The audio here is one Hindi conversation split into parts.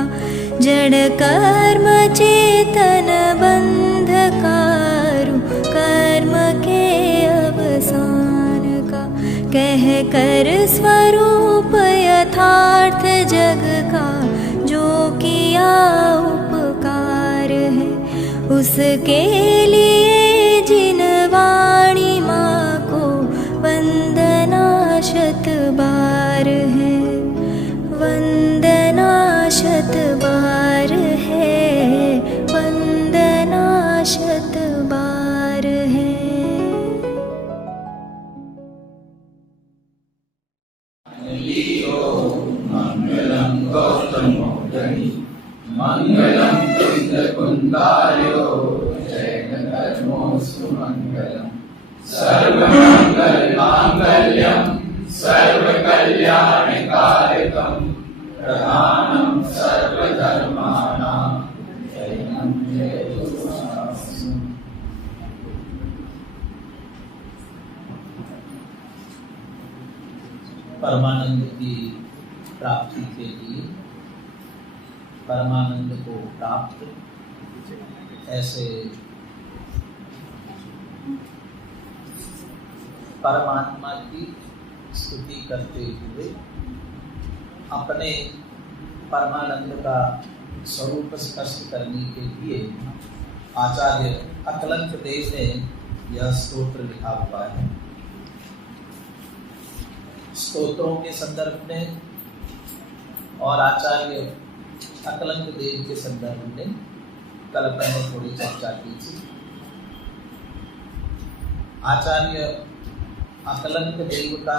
का, जड़ कर्म चेतन बंधकारु कर्म के अवसान का, कह कर स्वरूप यथार्थ जग का, जो किया उपकार है उसके लिए जिन वाणी माँ को वंदना शत बार है, वंदना शत बार है, वंदना शत बार है। मंगलम गौतमोदनी मंगलम कुंदकुंदार्यो जयधर्मोऽस्तु मंगलम। सर्वमंगल मांगल्यम सर्वकल्याणकारिकम प्रधानम सर्वधर्माणां शरणं जयतु। परमानंद की प्राप्ति के लिए, परमानंद को प्राप्त ऐसे परमात्मा की स्तुति करते हुए अपने परमानंद का स्वरूप स्पष्ट करने के लिए आचार्य अकलंक देव ने यह स्तोत्र लिखा हुआ है। स्तोत्रों के संदर्भ में और आचार्य अकलंक देव के संदर्भ में कल अपन ने थोड़ी चर्चा की थी। आचार्य अकलंक देव का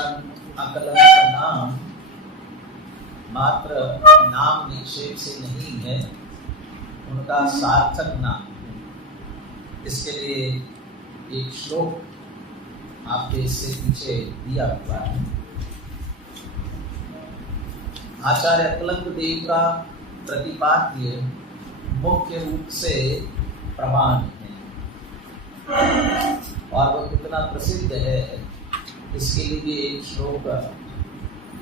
अकलंक नाम मात्र नाम निक्षेप से नहीं है, उनका सार्थक नाम है। इसके लिए एक श्लोक आपके इससे पीछे दिया हुआ है। आचार्य अकलंक देव का प्रतिपाद्य मुख्य रूप से प्रमाण है और वह कितना प्रसिद्ध है इसके लिए एक श्लोक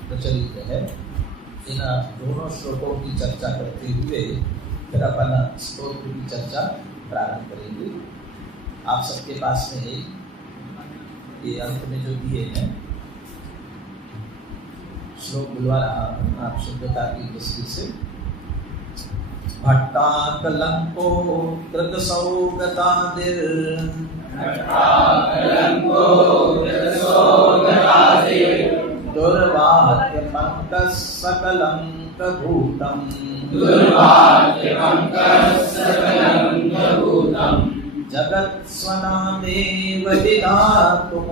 प्रचलित है। इन दोनों श्लोकों की चर्चा करते हुए फिर अपन स्तोत्र की चर्चा प्रारंभ करेंगे। आप सबके पास में है ये अंत में जो दिए हैं श्लोक बुलवा रहा हूँ आप शुद्धता की दृष्टि से। भट्टाकलंको कृतसौगतादिर दुर्वाद्य पंकज सकलंकभूतम् जगत्स्वनामेव विधातुमुच्चैः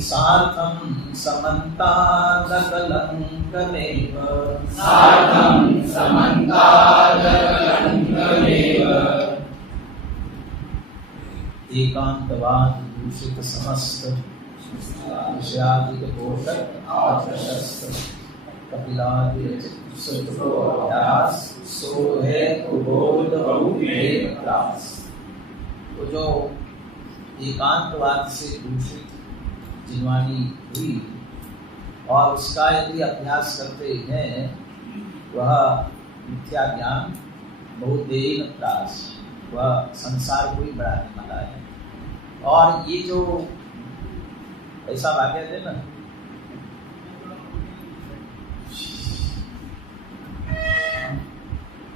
सार्थं समन्तादकलंकमेव एकांतवाद दूषित समस्त विषयादिक पोषक प्रशस्त कपिलादि सुप्रयास सो है कुबोध बहुप्रास। तो जो एकांतवाद से दूषित जिनवानी हुई और उसका यदि अभ्यास करते हैं वह मिथ्या ज्ञान बहुत देर प्रास, वह संसार को ही बढ़ाने वाला है। और ये जो ऐसा वाक्य थे ना,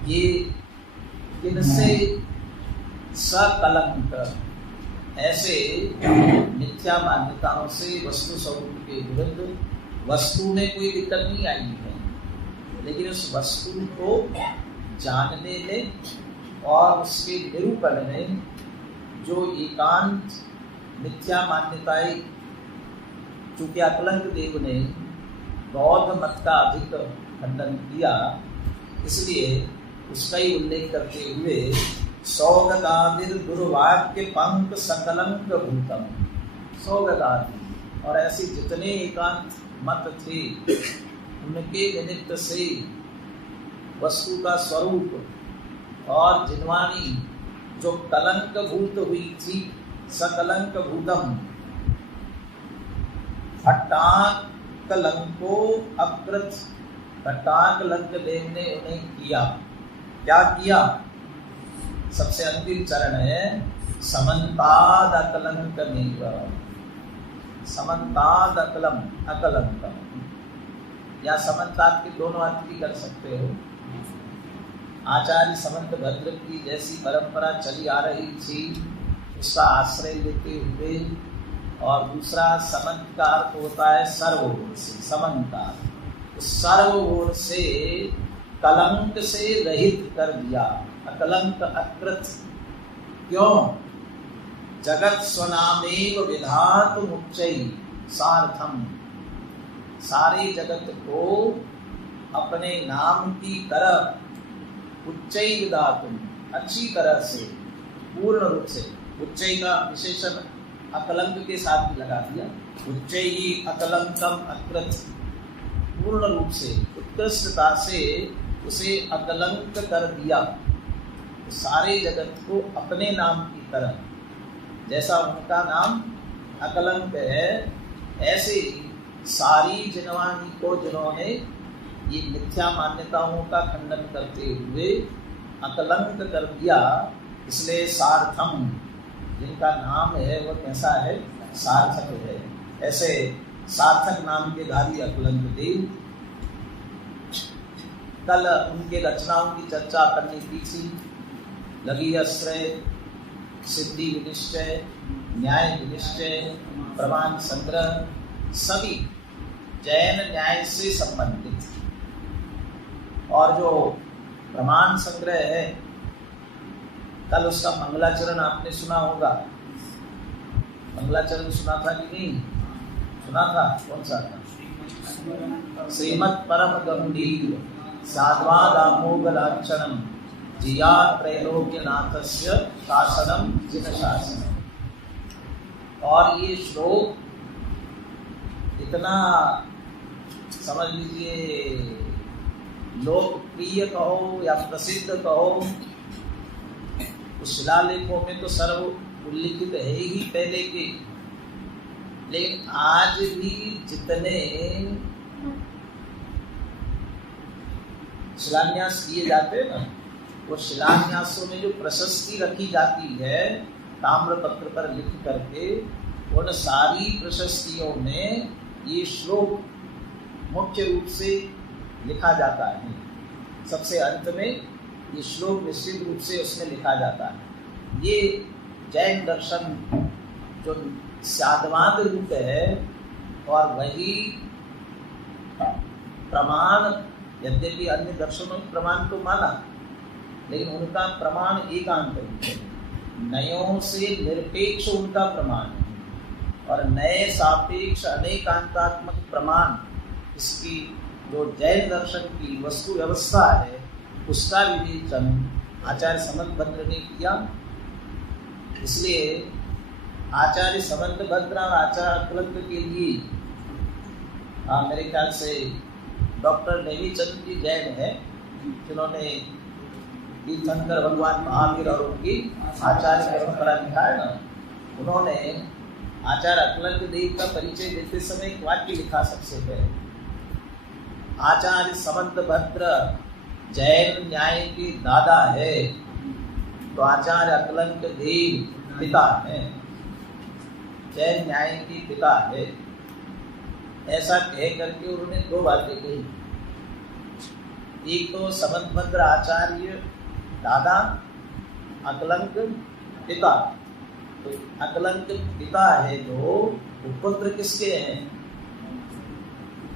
ये इनसे सकलंक ऐसे मिथ्या मान्यताओं से वस्तु स्वरूप के विरुद्ध वस्तु में कोई दिक्कत नहीं आई है, लेकिन उस वस्तु को जानने में और उसके निरूपण में जो एकांत मिथ्या मान्यताएं, चूंकि अकलंक देव ने बौद्ध मत का अधिक खंडन किया, इसलिए उसका ही उल्लेख करते हुए सौगतादिर दुर्वाक्य पंक सकलंक भूतम, सौगतादि और ऐसे जितने एकांत मत थे उनके निमित्त से वस्तु का स्वरूप और जिनवानी जो कलंक भूत हुई थी, सकलंक भूतम। भट्टाक कलंको अकृत, घटाकलंक देव ने उन्हें किया। क्या किया? सबसे अंतिम चरण है समन्ताद अकलंकमेव, समन्ताद अकलंकम, या समन्ताद के दोनों अर्थ भी कर सकते हो। आचार्य समंत भद्र की जैसी परंपरा चली आ रही थी उसका आश्रय लेते हुए, और दूसरा समंत का अर्थ होता है सर्व ओर से, समन्ता, सर्व ओर से कलंक से रहित कर दिया, अकलंक अकृत। क्यों? जगत स्वनामेव विधातु मुच्चै सार्थम, सारे जगत को अपने नाम की तरह उच्चै विधातुम, अच्छी तरह से, पूर्ण रूप से, उच्चै का विशेषण अकलंक के साथ भी लगा दिया, उच्चै अकलंकम अकृत, पूर्ण रूप से, उत्कृष्टता से उसे अकलंक कर दिया, सारे जगत को अपने नाम की तरह, जैसा उनका नाम अकलंक है, ऐसे सारी जिनवानी को जिन्होंने ये मिथ्या मान्यताओं का खंडन करते हुए अकलंक कर दिया, इसलिए सार्थम, जिनका नाम है वह कैसा है? सार्थक है। ऐसे सार्थक नाम के धारी अकलंक देव। कल उनके रचनाओं की चर्चा करने की थी। लगी आश्रय, सिद्धि विनिश्चय, न्याय विनिश्चय, प्रमाण संग्रह, सभी जैन न्याय से संबंधित। और जो प्रमाण संग्रह है, कल उसका मंगलाचरण आपने सुना होगा। मंगलाचरण सुना था कि नहीं? सुना था? कौन सा था? श्रीमत् परम गंभीर साध्वादामोघ लाक्षणम जिया त्रैलोक्यनाथस्य शासनम जिन शासनम। और ये श्लोक इतना समझ लीजिए लोकप्रिय कहो या प्रसिद्ध कहो, उस शिलालेखों में तो सर्व उल्लिखित है ही पहले के, लेकिन आज भी जितने शिलान्यास किए जाते हैं ना, वो शिलान्यासों में जो प्रशस्ति रखी जाती है ताम्र पत्र पर लिख करके, उन सारी प्रशस्तियों में ये श्लोक मुख्य रूप से लिखा जाता है। सबसे अंत में ये श्लोक निश्चित रूप से उसमें लिखा जाता है। ये जैन दर्शन जो साधवाद रूप है, और वही प्रमाण, यद्यपि अन्य दर्शनों में प्रमाण तो माना, लेकिन उनका प्रमाण एकांत रूप है, नयों से निरपेक्ष उनका प्रमाण है, और नए सापेक्ष अनेकांतात्मक प्रमाण, इसकी जो जैन दर्शन की वस्तु व्यवस्था है उसका विवेचन आचार्य समंत भद्र ने किया। इसलिए आचार्य समंत भद्र और आचार्य अकलंक के लिए मेरे ख्याल से डॉक्टर नेमीचंद जी जैन है, जिन्होंने तीर्थंकर भगवान महावीर और उनकी आचार्य परंपरा लिखा है ना, उन्होंने आचार्य अकलंक देव का परिचय देते समय एक वाक्य लिखा सबसे पहले, आचार्य समंत भद्र जैन न्याय के दादा है, तो आचार्य अकलंक देव पिता है, जैन न्याय के पिता है। ऐसा कह करके उन्होंने दो बातें कही, एक तो समंत भद्र आचार्य दादा, अकलंक पिता। तो अकलंक पिता है तो पुत्र किसके हैं?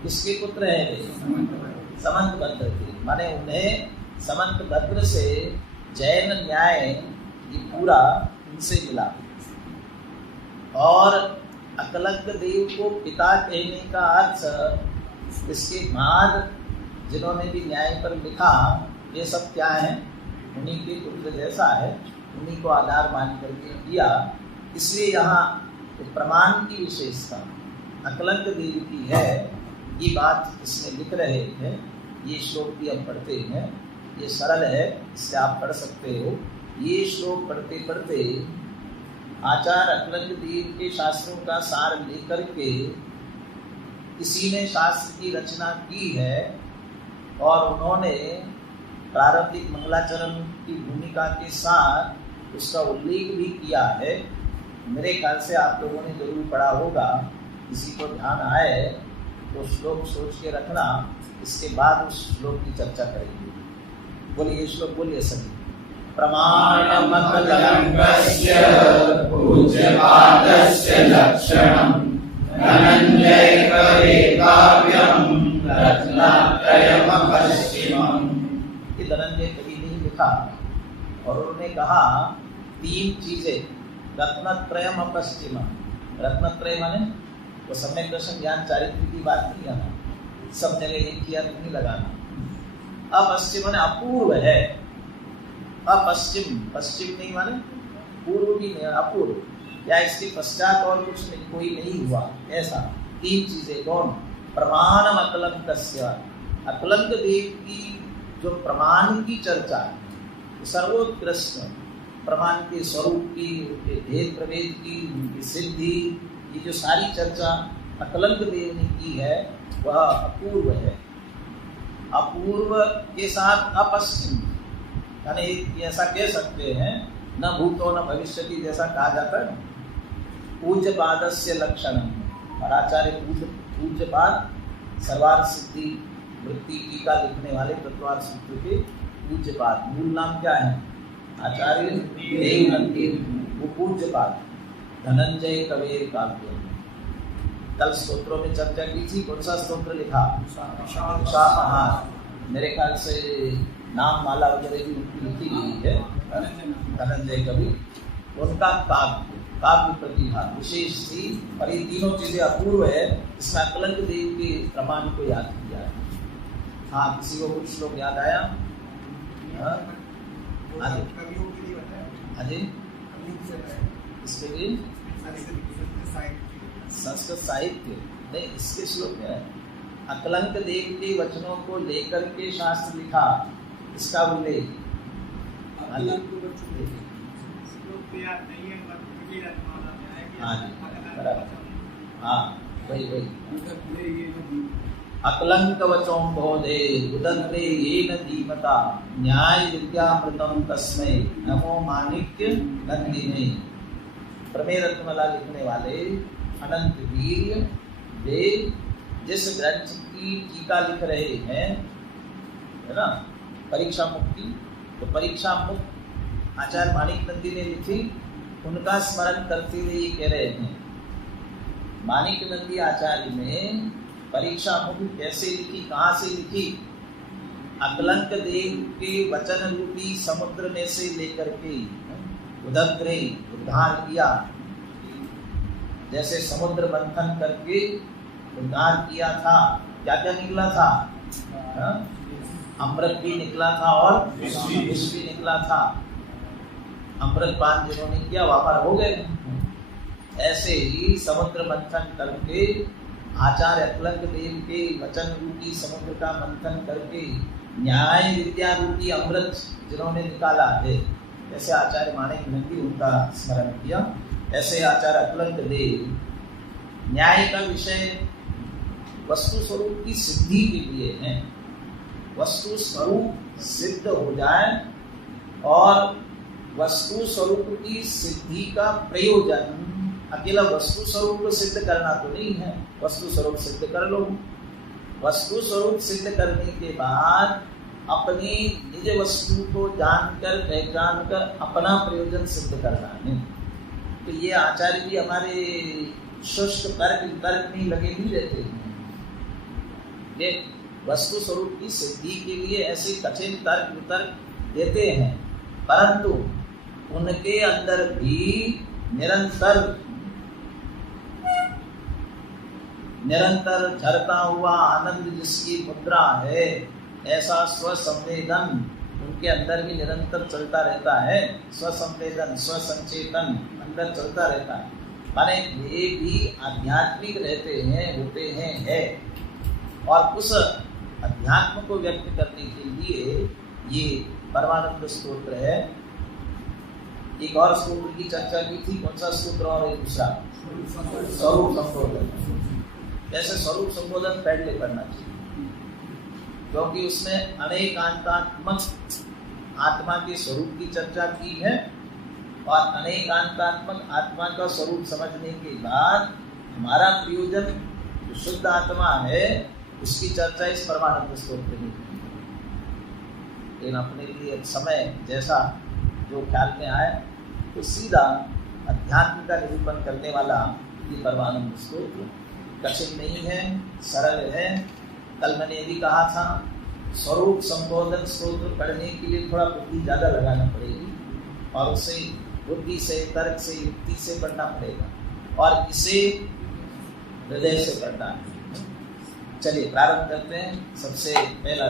किसके पुत्र हैं? समंत भद्र के। माने उन्हें समंत भद्र से जैन न्याय ये पूरा उनसे मिला। और अकलंक देव को पिता कहने का अर्थ, इसके बाद जिन्होंने भी न्याय पर लिखा ये सब क्या है? उन्हीं के पुत्र जैसा है, उन्हीं को आधार मान करके दिया। इसलिए यहाँ प्रमाण की विशेषता अकलंक देव की है, ये बात इसमें लिख रहे हैं। ये श्लोक भी हम पढ़ते हैं, ये सरल है, इससे आप पढ़ सकते हो। ये श्लोक पढ़ते पढ़ते आचार्य अकलंक देव के शास्त्रों का सार लेकर के किसी ने शास्त्र की रचना की है और उन्होंने प्रारंभिक मंगलाचरण की भूमिका के साथ उसका उल्लेख भी किया है। मेरे ख्याल से आप लोगों ने जरूर पढ़ा होगा, किसी को ध्यान आए तो श्लोक सोच के रखना, इसके बाद उस श्लोक की चर्चा करेंगे। बोलिए श्लोक, बोलिए सभी। प्रमाणमकलङ्कस्य पूज्यपादस्य लक्षणं धनञ्जयकविकाव्यं रत्नत्रयमपश्चिमम्। ये धनंजय कवि ने ही लिखा और उन्होंने कहा 3 चीजें, रत्नत्रयम अपश्चिमम। रत्नत्रय माने वो सम्यक दर्शन ज्ञान चारित्र की बात नहीं करना, सब जगह एक ही अर्थ नहीं लगाना। अपश्चिम माने अपूर्व है, अपश्चिम, पश्चिम नहीं माने पूर्व भी नहीं, अपूर्व, या इसके पश्चात और कुछ नहीं, कोई नहीं हुआ ऐसा। 3 चीजें कौन? प्रमाणम अकलंकस्य, अकलंक देव की जो प्रमाण की चर्चा, सर्वोत्कृष्ट प्रमाण के स्वरूप की, उनके भेद प्रभेद की, उनकी सिद्धि, ये जो सारी चर्चा अकलंक देव ने की है वह अपूर्व है। अपूर्व के साथ अपश्चिम, यानी ऐसा कह सकते हैं न भूतो न भविष्यति, जैसा कहा जाता है। पूज्यपादस्य लक्षणम, और आचार्य पूज्यपाद सर्वार्थ सिद्धि वृत्ति टीका लिखने वाले तत्वार्थ सूत्र के पूज्यपाद, मूल नाम क्या है? आचार्य देवनंदी, वो पूज्यपाद धनंजय कवेर काव्य। कल स्तोत्रों में चर्चा की थी, कौन सा स्तोत्र लिखा? उषामहार। मेरे ख्याल से नाम माला वगैरह भी उनकी लिखी गई है, धनंजय कवि। उनका काव्य प्रतिभा विशेष थी और ये तीनों चीजें अपूर्व है। इसमें अकलंक देव के प्रमाण को याद किया है। हाँ, किसी को कुछ श्लोक याद आया? इसके लिए संस्कृत साहित्य नहीं, इसके श्लोक में है अकलंक देव के वचनों को लेकर के शास्त्र लिखा, इसका उल्लेख। हाँ, वही अकलंक वचों बोधे उदन्ते येन धीमता न्याय विद्यामृतम तस्मै नमो माणिक्य नंदिने। प्रमेय रत्नमाला लिखने वाले अनंत वीर वे जिस ग्रंथ की टीका लिख रहे हैं, है ना, परीक्षा मुक्ति, तो परीक्षा मुक्त आचार्य माणिक नंदी ने लिखी, उनका स्मरण करते हुए ये कह रहे हैं। माणिक नंदी आचार्य ने परीक्षा मुक्ति कैसे लिखी, कहाँ से लिखी? अकलंक देव के वचन रूपी समुद्र में से लेकर के उदग्रे उद्धार किया। जैसे समुद्र मंथन करके उद्धार किया था, क्या क्या निकला था? अमृत भी निकला था और विष भी निकला था। अमृत पान जिन्होंने किया वापर हो गए। ऐसे ही समुद्र मंथन करके आचार्य अकलंक देव के वचन रूपी समुद्र का मंथन करके न्याय विद्या रूपी अमृत जिन्होंने निकाला है, ऐसे आचार्य माणिक नंदी उनका स्मरण किया। ऐसे आचार्य अकलंक देव न्याय का विषय वस्तु स्वरूप की सिद्धि के लिए है। वस्तु स्वरूप सिद्ध हो जाए और वस्तु स्वरूप की सिद्धि का प्रयोजन अकेला वस्तु स्वरूप को सिद्ध करना तो नहीं है। वस्तु स्वरूप सिद्ध कर लो, वस्तु स्वरूप सिद्ध करने के बाद अपनी निज वस्तु को जानकर पहचान कर अपना प्रयोजन सिद्ध करना है। तो ये आचार्य भी हमारे शुष्क तर्क में लगे नहीं रहते हैं। ये वस्तु स्वरूप की सिद्धि के लिए ऐसे कठिन तर्क वितर्क देते हैं, परंतु उनके अंदर भी निरंतर झरता हुआ आनंद जिसकी मुद्रा है, ऐसा स्वसंवेदन उनके अंदर भी निरंतर चलता रहता है। स्वसंवेदन स्वसंचेतन अंदर चलता रहता है, माने ये भी आध्यात्मिक रहते हैं, होते हैं, है। और उस अध्यात्म को व्यक्त करने के लिए ये परमानंद स्तोत्र है। एक और स्तोत्र की चर्चा की थी, कौन सा स्तोत्र? और एक दूसरा स्वरूप संबोधन। जैसे स्वरूप संबोधन पहले पढ़ना चाहिए, क्योंकि उसने अनेकांतात्मक आत्मा के स्वरूप की चर्चा की है और अनेकांतात्मक आत्मा का स्वरूप समझने के बाद हमारा प्रयोजन जो शुद्ध आत्मा है उसकी चर्चा इस परमानंद स्तोत्र में की है। लेकिन अपने लिए समय जैसा जो ख्याल में आए तो सीधा अध्यात्म का निरूपण करने वाला ये परमानंद स्तोत्र कठिन नहीं है, सरल है। कल मैंने ये भी कहा था स्वरूप संबोधन स्तोत्र पढ़ने के लिए थोड़ा बुद्धि ज़्यादा लगाना पड़ेगी और उसे बुद्धि से, तर्क से, युक्ति से पढ़ना पड़ेगा और इसे हृदय से पढ़ना है। चलिए प्रारंभ करते हैं। सबसे पहला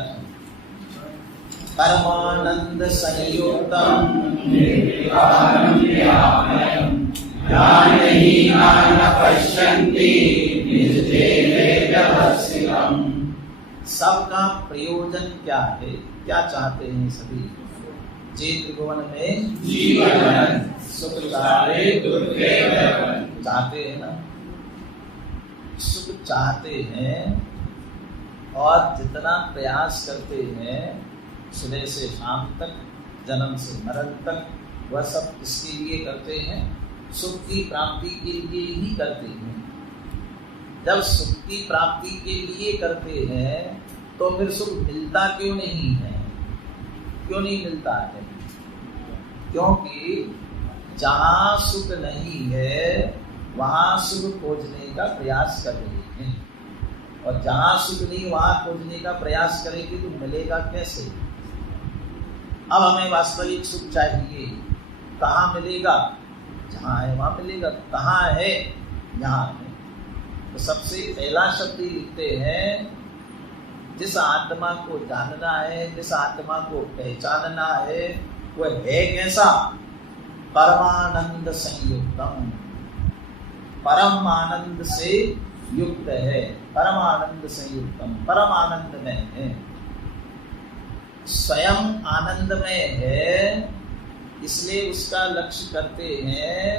परमानंद संयुक्तम सबका प्रयोजन क्या है, क्या चाहते हैं सभी? जे त्रिभुवन में जीवन सुख चाहते हैं ना, सुख चाहते हैं और जितना प्रयास करते हैं सुबह से शाम तक, जन्म से मरण तक, वह सब इसके लिए करते हैं, सुख की प्राप्ति के लिए ही करते हैं। जब सुख की प्राप्ति के लिए करते हैं तो फिर सुख मिलता क्यों नहीं है? क्यों नहीं मिलता है? क्योंकि जहाँ सुख नहीं है वहाँ सुख खोजने का प्रयास कर रहे हैं और जहाँ सुख नहीं वहाँ खोजने का प्रयास करेंगे तो मिलेगा कैसे? अब हमें वास्तविक सुख चाहिए, कहाँ मिलेगा? जहाँ है वहाँ मिलेगा। कहाँ है? यहाँ है। तो सबसे पहला शब्द लिखते हैं जिस आत्मा को जानना है, जिस आत्मा को पहचानना है वह है कैसा? परमानंद संयुक्तम, परम आनंद से युक्त है, परमानंद संयुक्तम, परम आनंद में है, स्वयं आनंदमय है, इसलिए उसका लक्ष्य करते हैं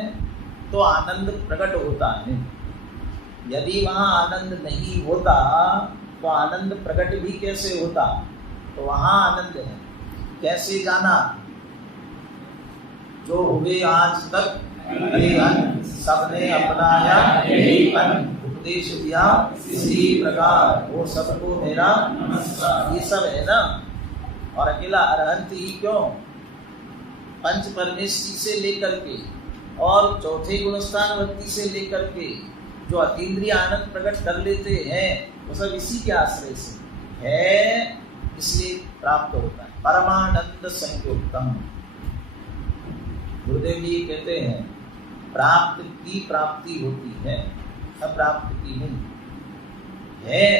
तो आनंद प्रकट होता है। यदि वहाँ आनंद नहीं होता तो आनंद प्रकट भी कैसे होता? तो वहाँ आनंद है। कैसे जाना? जो हुए आज तक सबने अपनाया, उपदेश दिया इसी प्रकार, वो सबको मेरा नमस्कार। ये सब है ना। और अकेला अरहंत ही क्यों? पंच परमेश्वरी से लेकर के और चौथे गुणस्थान वृत्ति से लेकर के जो अतीन्द्रिय आनंद प्रकट कर लेते हैं वो सब इसी के आश्रय से है, इसलिए प्राप्त होता है। परमानंद संयुक्तम। गुरुदेव जी कहते हैं प्राप्त की प्राप्ति होती है, अप्राप्त की नहीं है।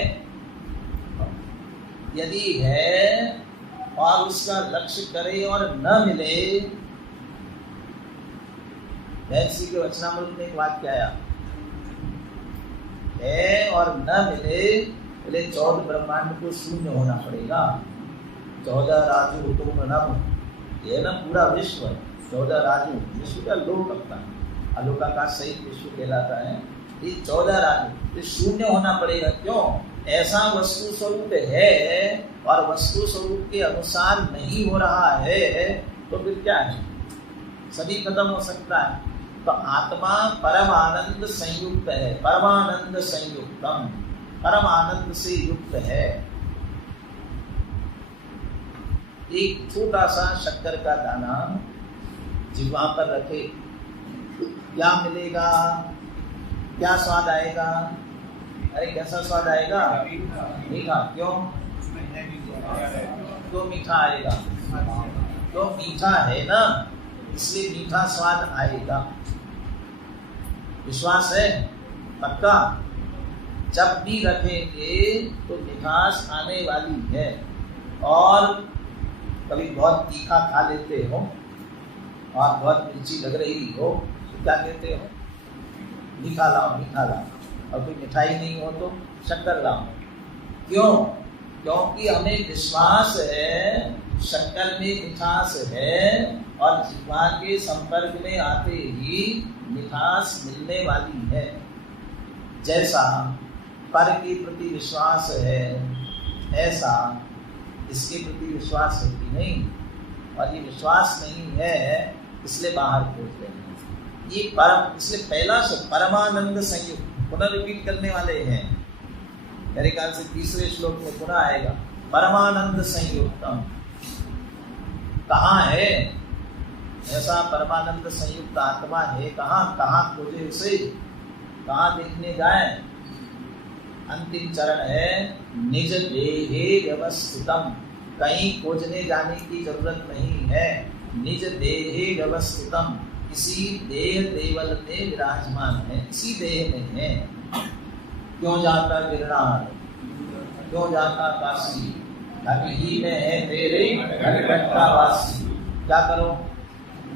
यदि है और उसका लक्ष्य करे और न मिले, महर्षि के वचनामृत में एक वाक्य आया है और न मिले, बोले 14 ब्रह्मांड को शून्य होना पड़ेगा। 14 राजू तुम नम, ये ना पूरा विश्व, 14 राजू विश्व का लोक अपना अलोकाकाश सहित विश्व कहलाता है। ये 14 राजू ये शून्य होना पड़ेगा। क्यों? ऐसा वस्तु स्वरूप है और वस्तु स्वरूप के अनुसार नहीं हो रहा है तो फिर क्या है? सभी खत्म हो सकता है। तो आत्मा परम आनंद संयुक्त है, परमानंद संयुक्तम, परम आनंद से युक्त है। एक छोटा सा शक्कर का दाना जिह्वा पर रखे, क्या मिलेगा? क्या स्वाद आएगा? अरे कैसा स्वाद आएगा? मीठा। क्यों? तो मीठा आएगा, तो मीठा है ना, इसलिए मीठा स्वाद आएगा। विश्वास है? पक्का? जब भी रखेंगे तो मिठास आने वाली है। और कभी बहुत तीखा खा लेते हो और बहुत मिर्ची लग रही हो तो क्या कहते हो? मीठा लाओ, मीठा लाओ। और कोई मिठाई नहीं हो तो शक्कर लाओ। क्यों? क्योंकि हमें विश्वास है शक्कर में मिठास है और जिह्वा के संपर्क में आते ही मिठास मिलने वाली है। जैसा पर के प्रति विश्वास है, ऐसा इसके प्रति विश्वास है कि नहीं, और ये विश्वास नहीं है इसलिए बाहर खोज रहे हैं। ये परम, इसलिए पहला शब्द परमानंद संयुक्त पुनः रिपीट करने वाले हैं, मेरे ख्याल से तीसरे श्लोक में पुनः आएगा परमानंद संयुक्तम। कहाँ है ऐसा परमानंद संयुक्त आत्मा है? कहाँ खोजे उसे, कहाँ देखने जाए? अंतिम चरण है निज देहे व्यवस्थितम। कहीं खोजने जाने की जरूरत नहीं है, निज देहे व्यवस्थितम, इसी देह देवल में विराजमान है, इसी देह में है। क्यों जाता गिरनार, क्यों जाता काशी, अभी ही में है तेरे घटघटा वासी। क्या करो?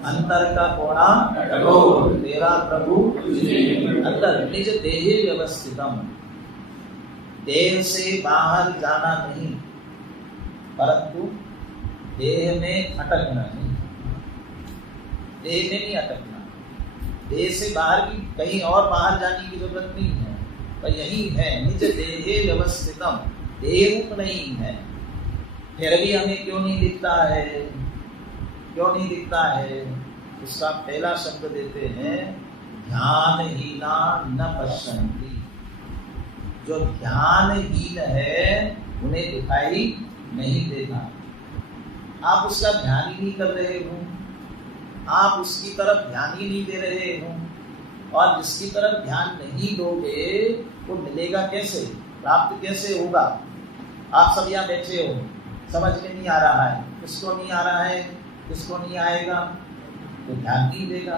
अंतर का कोना टटोल, तेरा प्रभु अंदर। निज देहे व्यवस्थितम, देह से बाहर जाना नहीं, परंतु देह में अटकना नहीं। देह में नहीं अटकना, देह से बाहर की कहीं और बाहर जाने की जरूरत नहीं है, पर यही है निज देहे व्यवस्थितम, देह रूप नहीं है। फिर भी हमें क्यों नहीं दिखता है, क्यों नहीं दिखता है? उसका पहला शब्द देते हैं ध्यानहीना न पश्यन्ति। जो ध्यानहीन है उन्हें दिखाई नहीं देता। आप उसका ध्यान ही नहीं कर रहे हो, आप उसकी तरफ ध्यान ही नहीं दे रहे हो, और जिसकी तरफ ध्यान नहीं दोगे वो मिलेगा कैसे, प्राप्त कैसे होगा? आप सब यहाँ बैठे हो, समझ में नहीं आ रहा है, किसको नहीं आ रहा है, किसको नहीं आएगा? तो ध्यान नहीं देगा,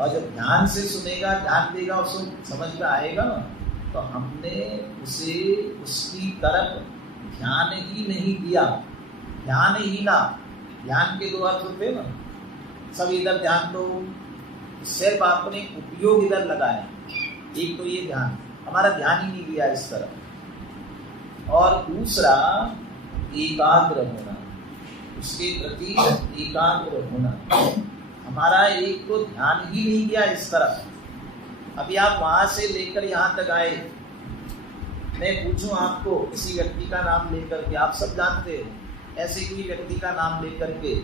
और जब ध्यान से सुनेगा, ध्यान देगा, उसको समझ में आएगा ना। तो हमने उसे उसकी तरफ ध्यान ही नहीं दिया। ध्यान ही ना, ध्यान के दो अर्थ होते ना, सब इधर ध्यान दो, सिर्फ आपने उपयोग इधर लगाए। एक तो ये ध्यान, हमारा ध्यान ही नहीं दिया इस तरफ। और दूसरा एकाग्र होना, उसके प्रति एकाग्र होना। हमारा एक तो ध्यान ही नहीं दिया इस तरफ। अभी आप वहां से लेकर यहाँ तक आए, मैं पूछूं आपको किसी व्यक्ति का नाम लेकर के, आप सब जानते हैं, ऐसे कोई व्यक्ति का नाम लेकर के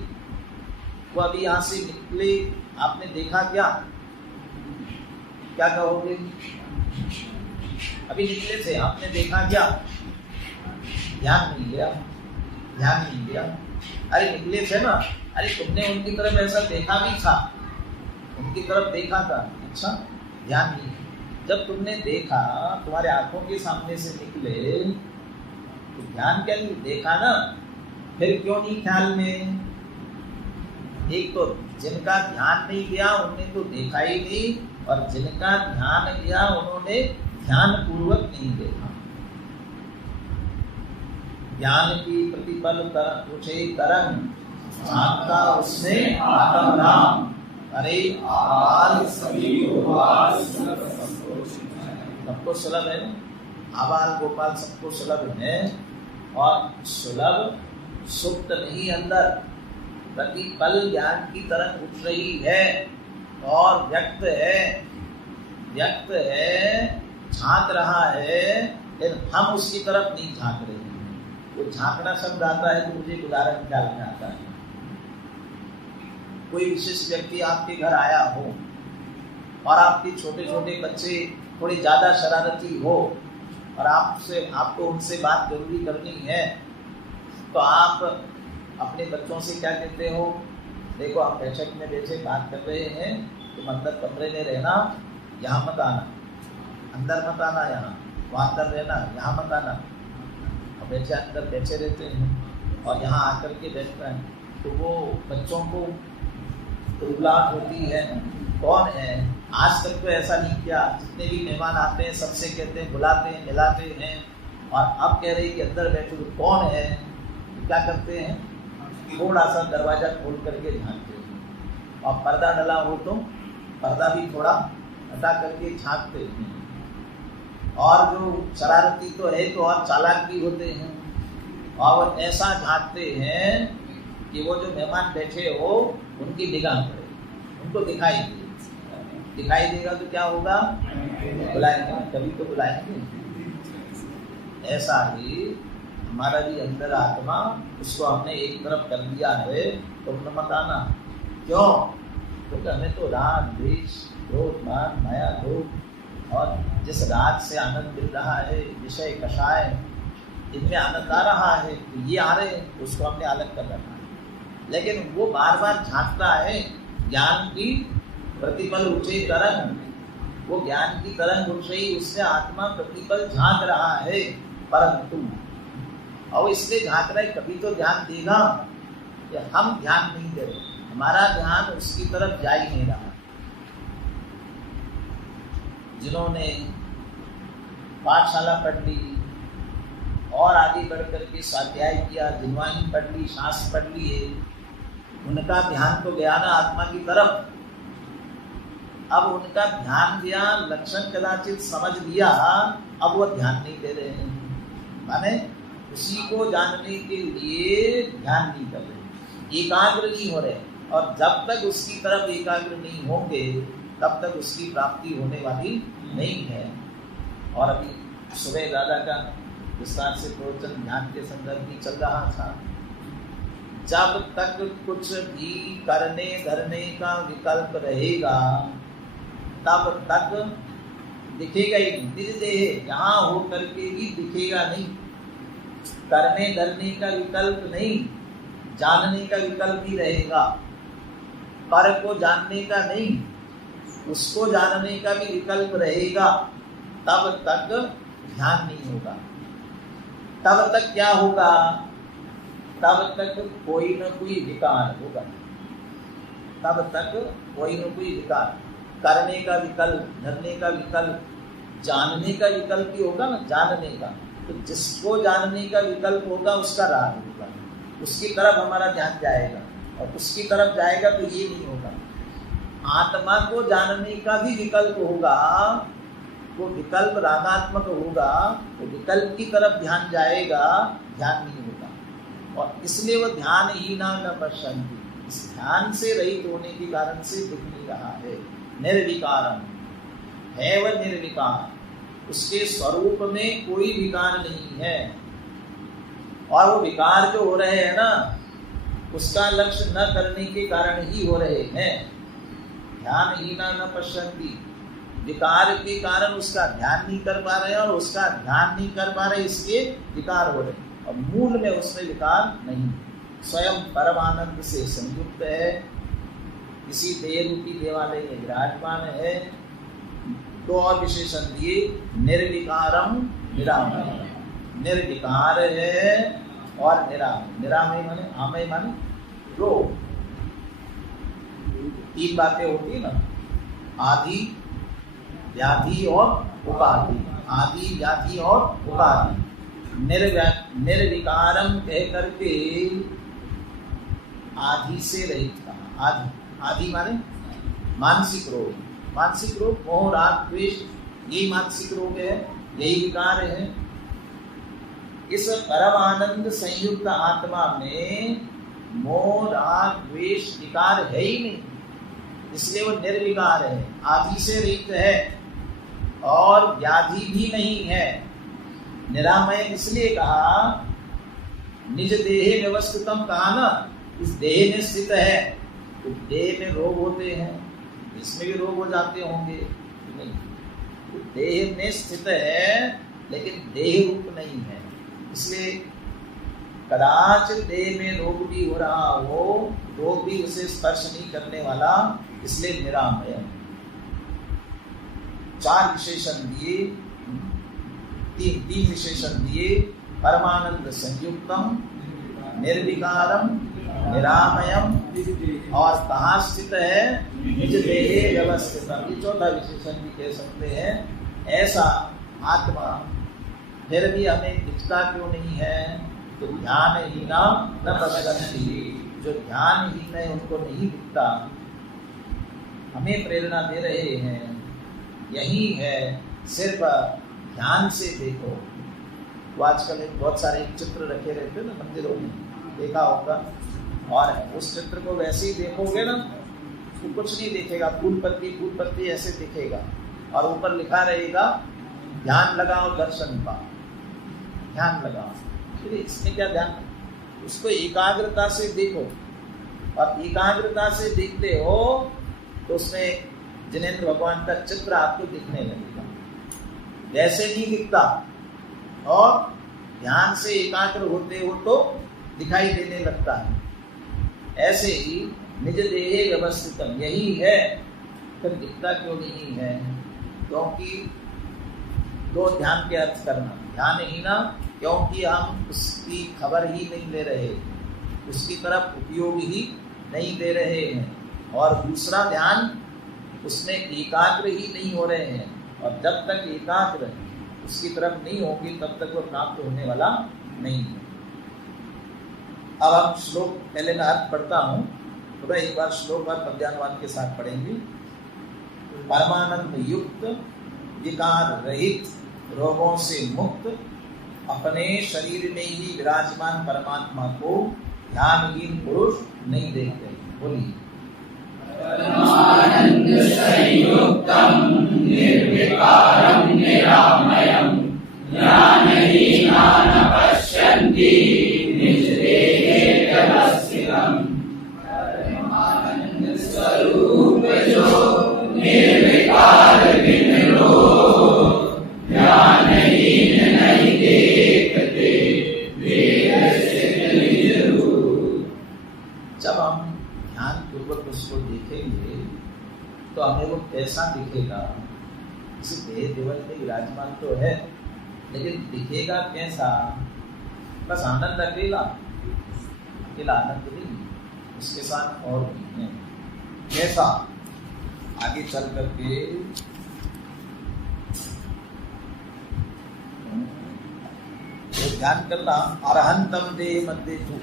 वो अभी यहाँ से निकले, आपने देखा क्या? क्या कहोगे? अभी निकले थे, आपने देखा क्या? ध्यान नहीं दिया, ध्यान नहीं दिया। अरे निकले थे ना, अरे तुमने उनकी तरफ ऐसा देखा भी था, उनकी तरफ देखा था, अच्छा ध्यान नहीं। जब तुमने देखा, तुम्हारे आंखों के सामने से निकले, तो ध्यान क्या नहीं देखा ना, फिर क्यों नहीं ख्याल में? एक तो जिनका ध्यान नहीं दिया उन्होंने तो देखा ही नहीं, और जिनका ध्यान दिया उन्होंने ध्यान पूर्वक नहीं देखा। ज्ञान की प्रतिपल पूछे तरंग, झांकता उसने आत्म नाम। अरे आबाल सभी गोपाल सबको सुलभ है, आबाल गोपाल सबको सुलभ है, और सुलभ सुप्त नहीं, अंदर प्रतिपल ज्ञान की तरंग उठ रही है और व्यक्त है, झांक रहा है, लेकिन हम उसकी तरफ नहीं झांक रहे हैं। वो झांकना शब्द आता है तो मुझे उदाहरण ख्याल में आता है। कोई विशिष्ट व्यक्ति आपके घर आया हो और आपके छोटे छोटे बच्चे थोड़े ज्यादा शरारती हो और आपको उनसे बात जरूरी करनी है, तो आप अपने बच्चों से क्या कहते हो? देखो आप बैठक में बैठे बात कर रहे हैं, तुम अंदर कमरे में रहना, यहाँ मत आना, अंदर मत आना, यहाँ वहाँ अंदर रहना, यहाँ मत आना। और बच्चे अंदर बैठे रहते हैं और यहाँ आकर के बैठता है, तो वो बच्चों को उबलाहट होती है, कौन है? आज तक तो ऐसा नहीं किया, जितने भी मेहमान आते हैं सबसे कहते हैं, बुलाते हैं, मिलाते हैं, और अब कह रहे हैं कि अंदर बैठो, तो कौन है? तो क्या करते हैं? थोड़ा सा दरवाजा खोल करके झांकते हैं, और पर्दा डला हो तो पर्दा भी थोड़ा हटा करके झांकते हैं। और जो शरारती तो है तो और चालाक भी होते हैं, और ऐसा झांकते हैं कि वो जो मेहमान बैठे हो उनकी निगाह पड़े, उनको दिखाई देगा तो क्या होगा? बुलाएंगे, कभी तो बुलाएंगे। ऐसा ही हमारा भी अंदर आत्मा, उसको हमने एक तरफ कर दिया है तो न मत आना। क्यों? क्योंकि हमें तो राग, द्वेष, क्रोध, मान, माया, लोभ और जिस राग से आनंद मिल रहा है, विषय कषाय, इनमें आनंद आ रहा है, तो ये आ रहे हैं, उसको हमने अलग कर रखा है। लेकिन वो बार बार झांकता है ज्ञान की प्रतिपल ऊंचे तरंग, वो ज्ञान की तरंग उठ रही, उससे आत्मा प्रतिपल झांक रहा है, परंतु और इसलिए झांक रहा है, कभी तो ध्यान देगा। या हम ध्यान नहीं दे रहे, हमारा ध्यान उसकी तरफ जा ही नहीं रहा। जिन्होंने पाठशाला पढ़ ली और आगे बढ़ करके स्वाध्याय किया, जिनवानी पढ़ ली, शास्त्र पढ़ लिए, उनका ध्यान तो गया ना आत्मा की तरफ। अब उनका ध्यान गया, लक्षण कदाचित समझ लिया, अब वो ध्यान नहीं दे रहे हैं, माने उसी को जानने के लिए ध्यान नहीं कर रहे, एकाग्र नहीं हो रहे। और जब तक उसकी तरफ एकाग्र नहीं होंगे तब तक उसकी प्राप्ति होने वाली नहीं है। और अभी सुबह दादा का विस्तार से प्रवचन ध्यान के संदर्भ में चल रहा था। जब तक कुछ भी करने धरने का विकल्प रहेगा तब तक दिखेगा ही नहीं। निर्देह यहाँ हो करके भी दिखेगा नहीं। करने धरने का विकल्प नहीं, जानने का विकल्प ही रहेगा। पर को जानने का नहीं, उसको जानने का भी विकल्प रहेगा। तब तक ध्यान नहीं होगा। तब तक क्या होगा? तब तक कोई न कोई विकार होगा। तब तक कोई न कोई विकार, करने का विकल्प, धरने का विकल्प, जानने का विकल्प ही होगा ना, जानने का। तो जिसको जानने का विकल्प होगा उसका राग होगा, उसकी तरफ हमारा ध्यान जाएगा, और उसकी तरफ जाएगा तो ये नहीं होगा। आत्मा को जानने का भी विकल्प होगा, वो विकल्प रागात्मक होगा, वो विकल्प की तरफ ध्यान जाएगा, ध्यान नहीं होगा। और इसलिए वो ध्यान ही न पश्यन्ति, इस ध्यान से रहित होने के कारण से दिख नहीं रहा है। निर्विकारम है, वह निर्विकार, उसके स्वरूप में कोई विकार नहीं है। और वो विकार जो हो रहे हैं ना, उसका लक्ष्य न करने के कारण ही हो रहे हैं। ध्यान ही न पश्यन्ति, विकार के कारण उसका ध्यान नहीं कर पा रहे हैं, और उसका ध्यान नहीं कर पा रहे इसलिए विकार हो रहे हैं। और मूल में उसमें विकार नहीं, स्वयं परमानंद से संयुक्त है, किसी देह रूपी देवालय में विराजमान है। तो और विशेषण दिए, निर्विकारम निरामय, निर्विकार है और निरामय। निरामय माने आमय माने रोग। तीन बातें होती है ना, आदि, व्याधि और उपाधि। आदि, व्याधि और उपाधि। निर्विकारम कह करके आदि से रहित कहा। आदि, आदि माने मानसिक रोग। मानसिक रोग, मोह, राग, द्वेष, यही मानसिक रोग है, यही विकार है। इस परम आनंद संयुक्त आत्मा में मोह, राग, द्वेष, विकार है ही नहीं, इसलिए वो निर्विकार है, आदि से रहित है, और व्याधि भी नहीं है। निरामय इसलिए कहा, निज देहे व्यवस्थितम, कहा ना, इस देह में स्थित है। तो देह में रोग होते हैं, इसमें भी रोग हो जाते होंगे, नहीं, तो देह में स्थित है लेकिन देह रूप नहीं है। इसलिए कदाच देह में रोग भी हो रहा हो, रोग भी उसे स्पर्श नहीं करने वाला, इसलिए निरामय। चार विशेषण दिए, तीन विशेषण दिए, परमानंद संयुक्तम, निर्विकारम, निरामयम, और कहाँ स्थित है? निज देहे व्यवस्थितम। ये चौथा विशेषण भी कह सकते हैं। ऐसा आत्मा फिर भी हमें दिखता क्यों नहीं है? तो ध्यान ही न पश्यन्ति, जो ध्यानहीन है उनको नहीं दिखता। हमें प्रेरणा दे रहे हैं, यही है, सिर्फ ध्यान से देखो। वो आजकल बहुत सारे चित्र रखे रहते हैं ना मंदिरों में, देखा होगा, और उस चित्र को वैसे ही देखोगे ना तो कुछ नहीं दिखेगा, फूल पत्ती ऐसे दिखेगा, और ऊपर लिखा रहेगा ध्यान लगाओ दर्शन पाओ। ध्यान लगाओ। फिर इसमें क्या ध्यान, उसको एकाग्रता से देखो, और एकाग्रता से देखते हो तो उसमें जिनेंद्र भगवान का चित्र आपको दिखने लगेगा। वैसे नहीं दिखता, और ध्यान से एकाग्र होते हो तो दिखाई देने लगता है। ऐसे ही निज देहे व्यवस्थितम, यही है, फिर दिखता क्यों नहीं है? क्योंकि दो ध्यान के अर्थ करना, ध्यान ही ना, क्योंकि हम उसकी खबर ही नहीं ले रहे, उसकी तरफ उपयोग ही नहीं दे रहे हैं, और दूसरा ध्यान उसमें एकाग्र ही नहीं हो रहे हैं। और जब तक एकाग्र उसकी तरफ नहीं होगी तब तक वो प्राप्त होने वाला नहीं है। अब हम श्लोक, पहले मैं अर्थ पढ़ता हूँ, तो एक बार श्लोक और पद्यानुवाद के साथ पढ़ेंगे। परमानंद युक्त, विकार रहित, रोगों से मुक्त, अपने शरीर में ही विराजमान परमात्मा को ध्यानहीन पुरुष नहीं देखते। बोलिए। परमानंद संयुक्तम निर्विकारम निरामयम ज्ञानहीना न पश्यन्ति निज देहे व्यवस्थितम। परमानंद स्वरूप जो निर्विकार विनरो ज्ञानहीन नहीं देखते वेद सिद्ध निज रूप। जब हम ध्यान पूर्वक उसको देखेंगे तो हमें वो कैसा दिखेगा? इस देह देवल में विराजमान तो है, लेकिन दिखेगा कैसा? बस आनंद अकेला आनंद नहीं, उसके साथ और भी है। कैसा? आगे चल करके तो ध्यान करना। अरहंतम देह मध्य तू,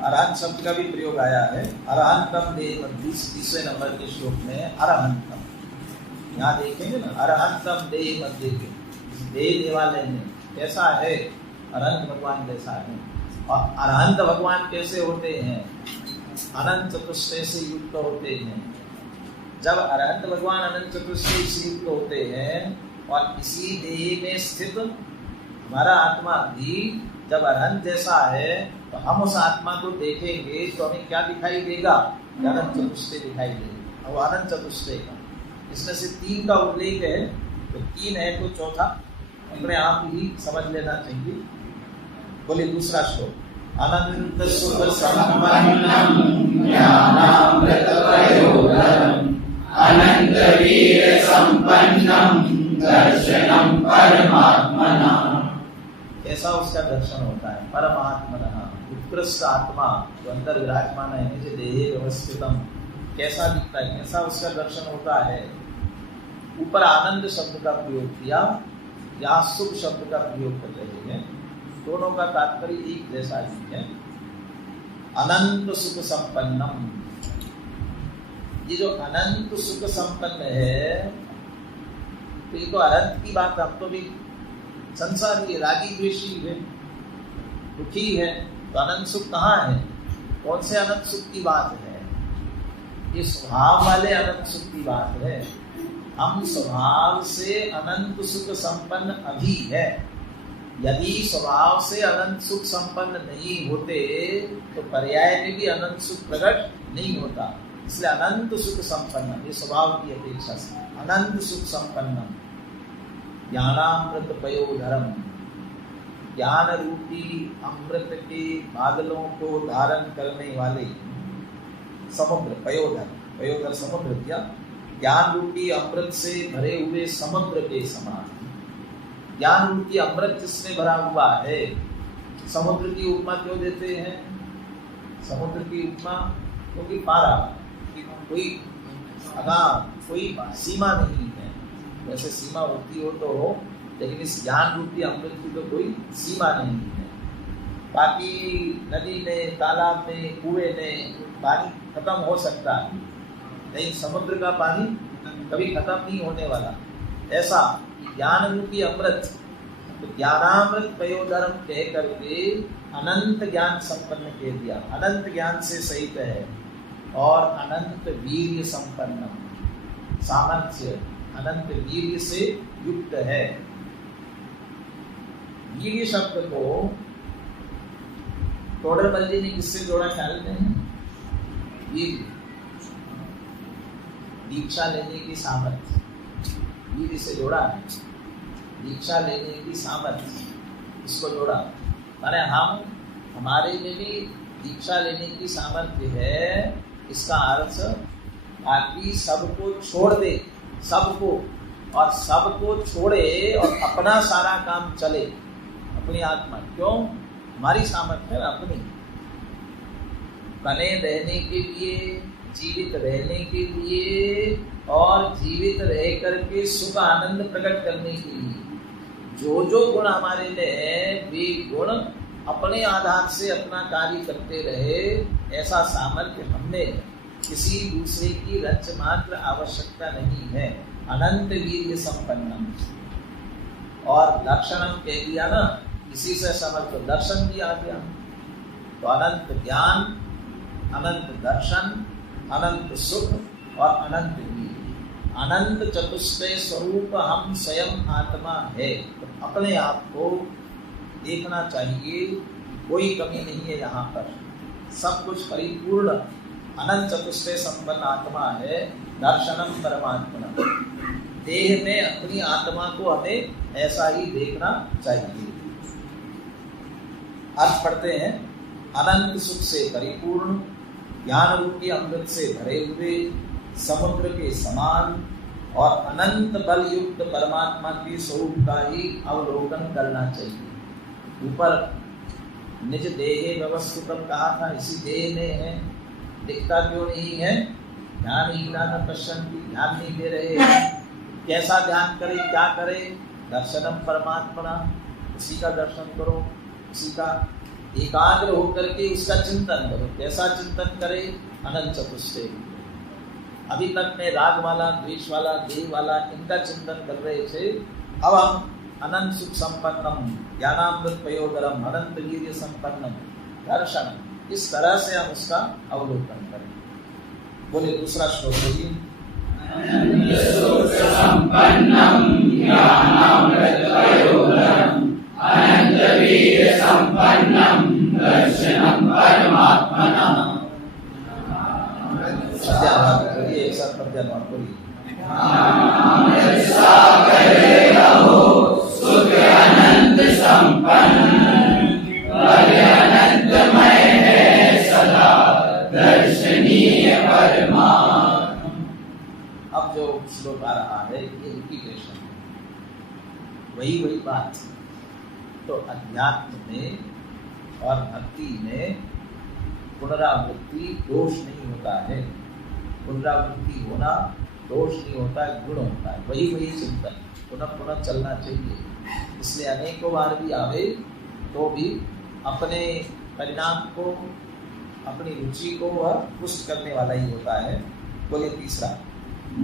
अरहंत शब्द का भी प्रयोग आया है। अरहंतम देह, 20वें नंबर के श्लोक में अरहंतम, यहाँ देखेंगे ना, अरहंतम देह मध्य तू, देह देवालय में कैसा है? अरहंत भगवान जैसा है। और अरहंत भगवान कैसे होते हैं? अनंत चतुष्टय से युक्त होते हैं। जब अरहंत भगवान अनंत चतुष्टय से युक्त होते हैं और इसी देह में स्थित हमारा आत्मा भी जब अरहंत जैसा है, तो हम उस आत्मा को देखेंगे तो हमें क्या दिखाई देगा? अनंत चतुष्टय दिखाई देगा। और अनंत चतुष्टय का इसमें से 3 का उल्लेख है, तो 3 है तो चौथा अपने आप ही समझ लेना चाहिए। बोले दूसरा श्लोक। अनंत सुख संपन्नम ज्ञानामृतपयोधरम अनंत वीर संपन्नम दर्शनम परमात्मना। कैसा उसका दर्शन होता है? परमात्मना, उत्कृष्ट आत्मा जो अंदर विराजमान है, निज देहे व्यवस्थितम, कैसा दिखता है, कैसा उसका दर्शन होता है? ऊपर आनंद शब्द का प्रयोग किया, यहाँ सुख शब्द का प्रयोग कर रहे हैं, दोनों का तात्पर्य एक जैसा ही है। अनंत सुख संपन्नम, ये जो अनंत सुख संपन्न है, तो ये तो अनंत की बात, हम तो भी संसारी है, रागी द्वेषी है, दुखी है, तो अनंत सुख कहाँ है? कौन से अनंत सुख की बात है? ये स्वभाव वाले अनंत सुख की बात है। हम स्वभाव से अनंत सुख संपन्न अभी है। यदि स्वभाव से अनंत सुख संपन्न नहीं होते तो पर्याय में भी अनंत सुख प्रकट नहीं होता। इसलिए अनंत सुख संपन्न, ये स्वभाव की अपेक्षा से अनंत सुख संपन्न, ज्ञानामृत पयोधरम, ज्ञान रूपी अमृत के बादलों को धारण करने वाले समुद्र, पयोधर, पयोधर समुद्र क्या, ज्ञान रूपी अमृत से भरे हुए समुद्र के समान। ज्ञान रूपी अमृत जिसमें भरा हुआ है, समुद्र की उपमा क्यों देते हैं? समुद्र की उपमा क्योंकि पारा कोई कोई सीमा नहीं है। वैसे सीमा होती हो तो हो, लेकिन इस ज्ञान रूपी अमृत की तो कोई सीमा नहीं है। बाकी नदी में, तालाब में, कुएं में पानी खत्म हो सकता है, नहीं समुद्र का पानी कभी खत्म नहीं होने वाला। ऐसा ज्ञान रूपी अमृत, तो ज्ञानामृत पयोधरम कह करके अनंत ज्ञान संपन्न कह दिया, अनंत ज्ञान से सहित है और अनंत वीर्य संपन्न, सामर्थ्य अनंत वीर्य से युक्त है। वीर्य शब्द को टोडरमल जी ने किससे जोड़ा ख्याल में है? वीर्य, दीक्षा लेने की सामर्थ्य, वीर्य से जोड़ा है। दीक्षा लेने की सामर्थ्य, इसको जोड़ा। माने हमारे में भी दीक्षा लेने की सामर्थ्य है। इसका अर्थ ताकि सबको छोड़ दे, सबको, और सबको छोड़े और अपना सारा काम चले, अपनी आत्मा। क्यों? हमारी सामर्थ्य है अपनी, बने रहने के लिए, जीवित रहने के लिए, और जीवित रह करके सुख आनंद प्रकट करने के लिए जो जो गुण हमारे में है, वे गुण अपने आधार से अपना कार्य करते रहे, ऐसा सामर्थ्य हमने, किसी दूसरे की रच मात्र आवश्यकता नहीं है। अनंत वीर्य संपन्नम, और लक्षणम कह दिया ना, इसी से समर्थ दर्शन भी आ गया। तो अनंत ज्ञान, अनंत दर्शन, अनंत सुख और अनंत वीर्य, अनंत चतुष्टय स्वरूप हम स्वयं आत्मा है। तो अपने आप को देखना चाहिए, कोई कमी नहीं है यहाँ पर, सब कुछ परिपूर्ण अनंत चतुष्टय संपन्न आत्मा है। दर्शनम परमात्मा, देह में अपनी आत्मा को हमें ऐसा ही देखना चाहिए। अर्थ पढ़ते हैं, अनंत सुख से परिपूर्ण, ज्ञान रूपी अमृत से भरे हुए, समुद्र के समान और अनंत बल युक्त परमात्मा के स्वरूप का ही अवलोकन करना चाहिए। ऊपर निज देहे व्यवस्थितम कहा था, इसी देह में है, दिखता क्यों नहीं है? ध्यान ही न पश्यन्ति, ध्यान नहीं दे रहे हैं। कैसा ध्यान करे, क्या करे? दर्शनम परमात्मा, उसी का दर्शन करो, उसी का एकाग्र होकर के उसका चिंतन करो। कैसा चिंतन करे? अनंत चतुष्टय। अभी तक में राग वाला, द्वेष वाला, देह वाला, इनका चिंतन कर रहे थे। अब हम अनंत सुख संपन्नम, ज्ञानामृत पयोदरम, अनंत वीर्य संपन्नम, दर्शन, इस तरह से हम उसका अवलोकन करें। बोले दूसरा श्लोक बोलिए। अनंत सुख संपन्नम, ज्ञानामृत पयोदरम, अनंत वीर्य संपन्नम, दर्शनम परमात्मनः। बोलिए, एक साथ पद्यान्वय बोलिए। अमृत सागरे रहो, सुख अनंत संपन्न, बल अनंतमय है सदा, दर्शनीय परमात्मा। अब जो श्लोक आ रहा है ये रिपीटेशन है, वही बात। तो अध्यात्म में और भक्ति में पुनरावृत्ति दोष नहीं होता है। पुनरावृत्ति होना दोष नहीं होता है, गुण होता है। वही चिंतन पुनः पुनः चलना चाहिए। इसलिए अनेकों बार भी आवे तो भी अपने परिणाम को, अपनी रुचि को वह पुष्ट करने वाला ही होता है। बोले तीसरा,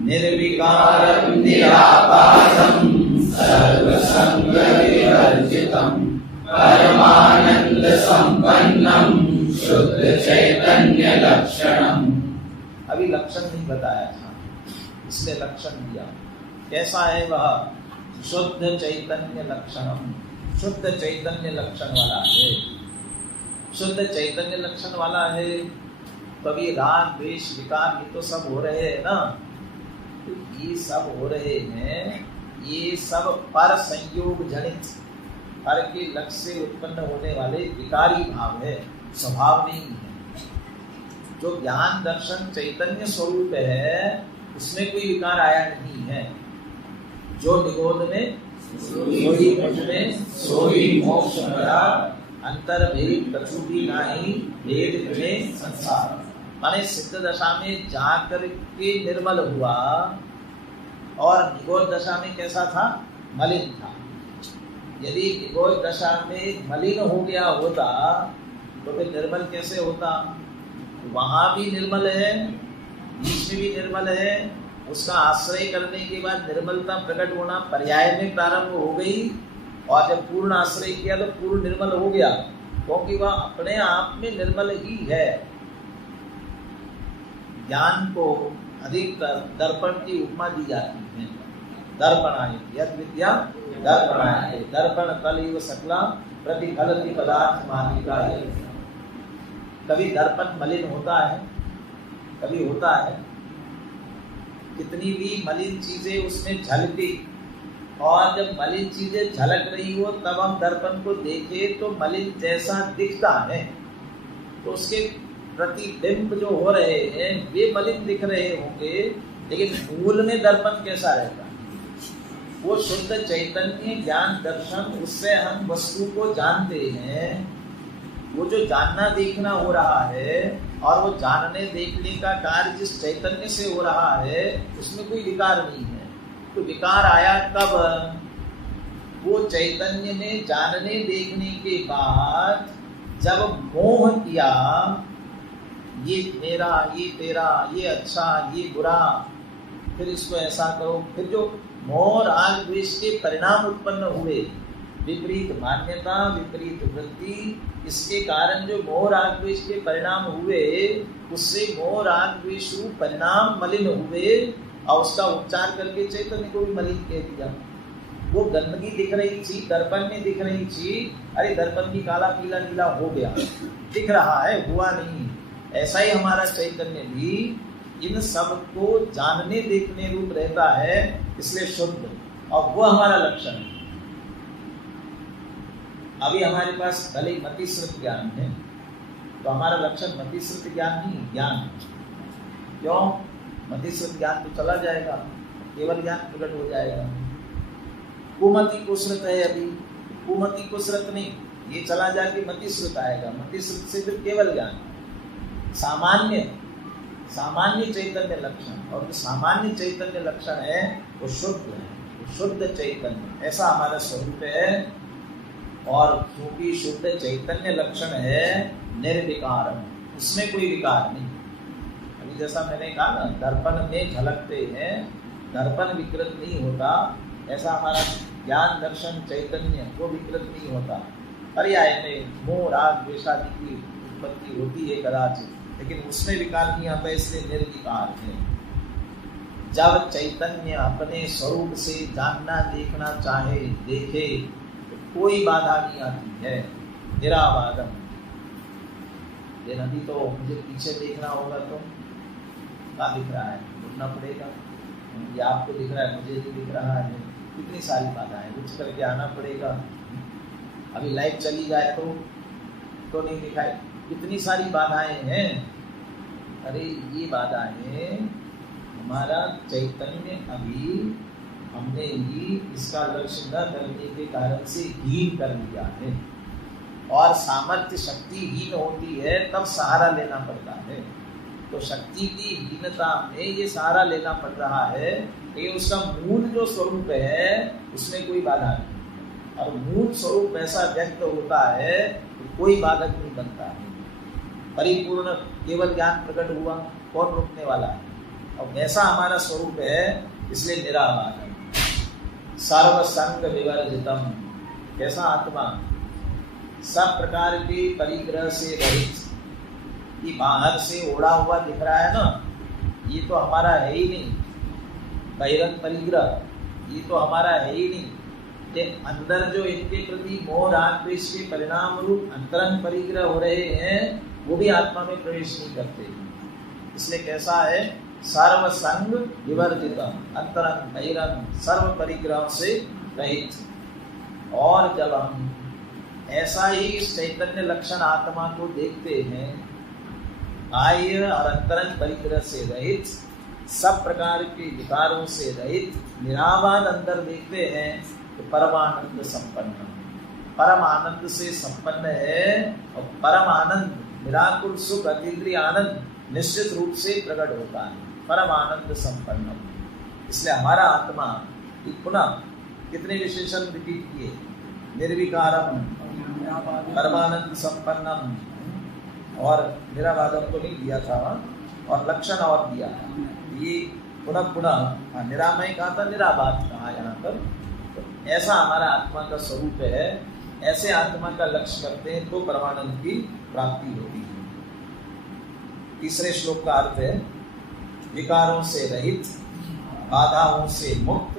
निर्विकारं निराकारं सर्वसंग विवर्जितं, परमानंद संपन्नं, शुद्ध चैतन्य लक्षणम्। अभी लक्षण नहीं बताया था, इसलिए लक्षण दिया। कैसा है वह? शुद्ध चैतन्य लक्षणम, शुद्ध चैतन्य लक्षण वाला है। शुद्ध चैतन्य लक्षण वाला है, तभी राग द्वेष विकार ये तो सब हो रहे हैं ना। तो ये सब हो रहे हैं, ये सब पर संयोग जनित, पर के लक्ष्य से उत्पन्न होने वाले विकारी भाव है, स्वभाव नहीं है। जो ज्ञान दर्शन चैतन्य स्वरूप है, उसमें कोई विकार आया नहीं है। जो निगोध में सोई मुझ में सोई मोक्ष भया, अंतर भेद कछु भी नाही, भेद में संसार। माने सिद्ध दशा में जाकर के निर्मल हुआ, और निगोध दशा में कैसा था? मलिन था। यदि निगोध दशा में मलिन हो गया होता तो फिर निर्मल कैसे होता? वहां भी निर्मल है, बीच में भी निर्मल है। उसका आश्रय करने के बाद निर्मलता प्रकट होना पर्याय में प्रारंभ हो गई, और जब पूर्ण आश्रय किया तो पूर्ण निर्मल हो गया, क्योंकि वह अपने आप में निर्मल ही है। ज्ञान को अधिक दर्पण की उपमा दी जाती है। दर्पणाय, यद विद्या दर्पणाय, दर्पण कलियुग सकला प्रतिफलति पदार्थ मानिका। कभी दर्पण मलिन होता है, कभी होता है, कितनी भी मलिन चीजें उसमें झलकी, और जब मलिन चीजें झलक रही हो तब हम दर्पण को देखें तो मलिन जैसा दिखता है, तो उसके प्रतिबिंब जो हो रहे हैं वे मलिन दिख रहे होंगे, लेकिन मूल में दर्पण कैसा रहता है? वो शुद्ध चैतन्य ज्ञान दर्शन, उससे हम वस्तु को जानते हैं। वो जो जानना देखना हो रहा है और वो जानने देखने का कार्य जिस चैतन्य से हो रहा है उसमें कोई विकार नहीं है। तो विकार आया कब? वो चैतन्य ने जानने देखने के बाद जब मोह किया, ये मेरा, ये तेरा, ये अच्छा, ये बुरा, फिर इसको ऐसा करो, फिर जो मोह राग द्वेष के परिणाम उत्पन्न हुए, विपरीत मान्यता, विपरीत वृत्ति, इसके कारण जो मोह राग द्वेष के परिणाम हुए, उससे मोह राग द्वेष रूप परिणाम मलिन हुए और उसका उपचार करके चैतन्य को भी मलिन कह दिया। वो गंदगी दिख रही थी, दर्पण में दिख रही थी, अरे दर्पण की काला पीला नीला हो गया, दिख रहा है, हुआ नहीं। ऐसा ही हमारा चैतन्य भी इन सब को जानने देखने रूप रहता है, इसलिए शुद्ध, और वो हमारा लक्षण है। अभी हमारे पास भले मतिश्रुत ज्ञान है, तो हमारा लक्षण मतिश्रुत ज्ञान नहीं, ज्ञान। क्यों? मतिश्रुत ज्ञान तो चला जाएगा, केवल ज्ञान प्रकट हो जाएगा। कुमति कुश्रुत है अभी, कुमति कुश्रुत नहीं, ये चला जाके मतिश्रुत आएगा, मतिश्रुत से फिर केवल ज्ञान। सामान्य चैतन्य लक्षण, और जो सामान्य चैतन्य लक्षण है वो शुद्ध है, वो शुद्ध चैतन्य, ऐसा हमारा स्वरूप है। और क्योंकि शुद्ध चैतन्य लक्षण है निर्विकार, उसमें कोई विकार नहीं। अभी जैसा मैंने कहा ना, दर्पण में झलकते हैं, दर्पण विकृत नहीं होता, ऐसा हमारा ज्ञान दर्शन चैतन्य वो विकृत नहीं होता। पर्याय में मोह राग द्वेषादि की उत्पत्ति होती है कदाचित, लेकिन उसमें विकार नहीं आता, इसलिए निर्विकार है। जब चैतन्य अपने स्वरूप से जानना देखना चाहे, देखे, तो कोई बाधा नहीं आती है, निराबाधम। ये नदी तो मुझे पीछे देखना होगा तो क्या दिख रहा है, उठना पड़ेगा। ये आपको दिख रहा है, मुझे भी दिख रहा है, कितनी सारी बाधाएं, उठ करके आना पड़ेगा। अभी लाइट चली जाए तो नहीं दिखाई, कितनी सारी बाधाएं हैं। अरे ये बाधाएं हमारा चैतन्य अभी हमने ही इसका लक्ष्य न करने के कारण से हीन कर लिया है, और सामर्थ्य शक्तिहीन होती है तब सहारा लेना पड़ता है। तो शक्ति की हीनता में ये सहारा लेना पड़ रहा है, लेकिन उसका मूल जो स्वरूप है उसमें कोई बाधा नहीं, और मूल स्वरूप ऐसा व्यक्त होता है तो कोई बाधक नहीं बनता है। परिपूर्ण केवल ज्ञान प्रकट हुआ, कौन रोकने वाला है? और वैसा हमारा स्वरूप है, इसलिए निराबाध। सर्व संग विवर्जितम, कैसा आत्मा? सब प्रकार के परिग्रह से रहित। ये बाहर से ओढ़ा हुआ दिख रहा है ना, ये तो हमारा है ही नहीं। बहिरंग परिग्रह ये तो हमारा है ही नहीं। ये अंदर जो इनके प्रति मोह राग द्वेष के परिणाम रूप अंतरंग परिग्रह हो रहे हैं, वो भी आत्मा में प्रवेश नहीं करते। इसलिए कैसा है? सर्व संग विवर्जित, अंतरंग बहिरंग सर्व परिग्रह से रहित। और जब हम ऐसा ही चैतन्य लक्षण आत्मा को देखते हैं, बाह्य और अंतरंग परिग्रह से रहित, सब प्रकार के विकारों से रहित, निराबाद अंदर देखते हैं, तो परमानंद संपन्न, परम आनंद से संपन्न है। और परम आनंद, निराकुल सुख, अतीन्द्रिय आनंद निश्चित रूप से प्रकट होता है, परम आनंद संपन्न। इसलिए हमारा आत्मा पुनः कितने विशेषण रिपीट किए? निर्विकारम, परमानंद संपन्नम, और निराबाधम तो नहीं दिया था, और लक्षण और दिया। ये पुनः पुनः निरामय कहा था, निराबाध कहा यहाँ पर। तो ऐसा हमारा आत्मा का स्वरूप है, ऐसे आत्मा का लक्ष्य करते हैं तो परमानंद की प्राप्ति होती है। तीसरे श्लोक का अर्थ है विकारों से रहित, बाधाओं से मुक्त,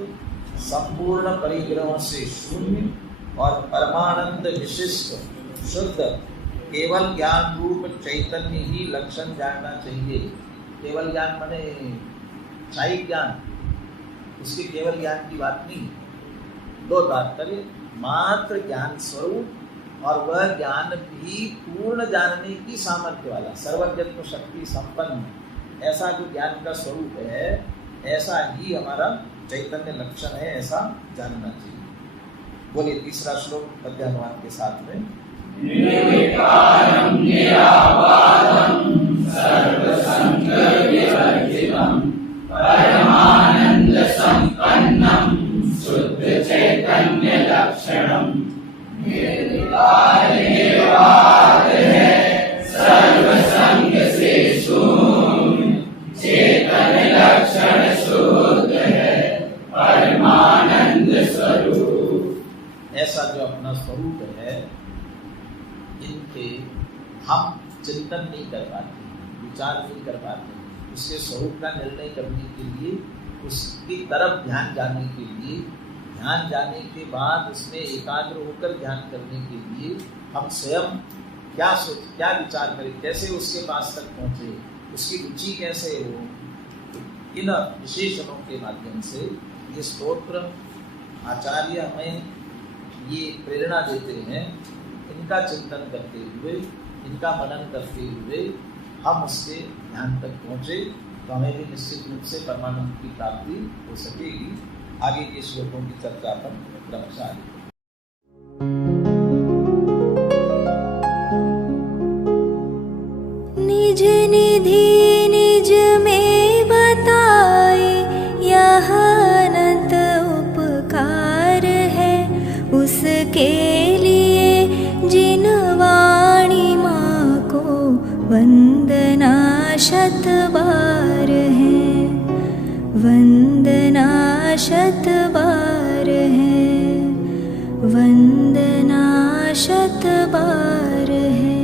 संपूर्ण परिग्रह से शून्य और परमानंद विशिष्ट शुद्ध केवल ज्ञान रूप चैतन्य ही लक्षण जानना चाहिए। केवल ज्ञान माने शाही ज्ञान, उसके केवल ज्ञान की बात नहीं। दो तात्पर्य, मात्र ज्ञान स्वरूप और वह ज्ञान भी पूर्ण जानने की सामर्थ्य वाला, सर्वज्ञत्व शक्ति संपन्न, ऐसा जो ज्ञान का स्वरूप है ऐसा ही हमारा चैतन्य लक्षण है, ऐसा जानना चाहिए। बोलिए तीसरा श्लोक पद्यानुवाद के साथ में। निर्विकारं निराबाधं सर्वसंग विवर्जितं परमानंद संपन्नं शुद्ध चैतन्य लक्षणं। निर्विकार निर्वाद है सर्वसंग से शून्य, चेतन लक्षण शुद्ध है परमानंद स्वरूप। ऐसा जो अपना स्वरूप है इनके हम चिंतन नहीं कर पाते, विचार नहीं कर पाते। उसके स्वरूप का निर्णय करने के लिए, उसकी तरफ ध्यान जाने के लिए, ध्यान जाने के बाद उसमें एकाग्र होकर ध्यान करने के लिए हम स्वयं क्या विचार करें, कैसे उसके पास तक पहुँचे, उसकी रुचि कैसे हो। इन विशेषणों के माध्यम से ये स्तोत्र आचार्य हमें ये प्रेरणा देते हैं। इनका चिंतन करते हुए, इनका मनन करते हुए हम उसके ध्यान तक पहुँचे तो हमें भी निश्चित रूप से परमानंद की प्राप्ति हो सकेगी। आगे के श्लोकों की चर्चा अपन क्रमशः आगे। निज निधि निज में बताए यह अनंत उपकार है, उसके लिए जिन वाणी माँ को वंदना शत बार है, वंदना शत बार है, वंदना शत बार है।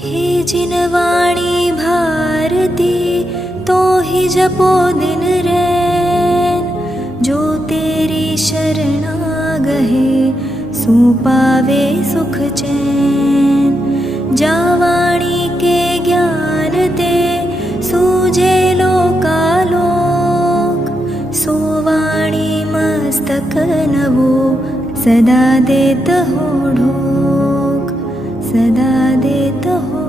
हे जिन वाणी भारती तो ही जपो दिन रैन, जो तेरी शरणा गहे सो पावे सुख चैन। जा वाणी के ज्ञान ते सूझे लोकालोक, सो वाणी मस्तक नवो सदा देत हो ढोक, सदा देत हो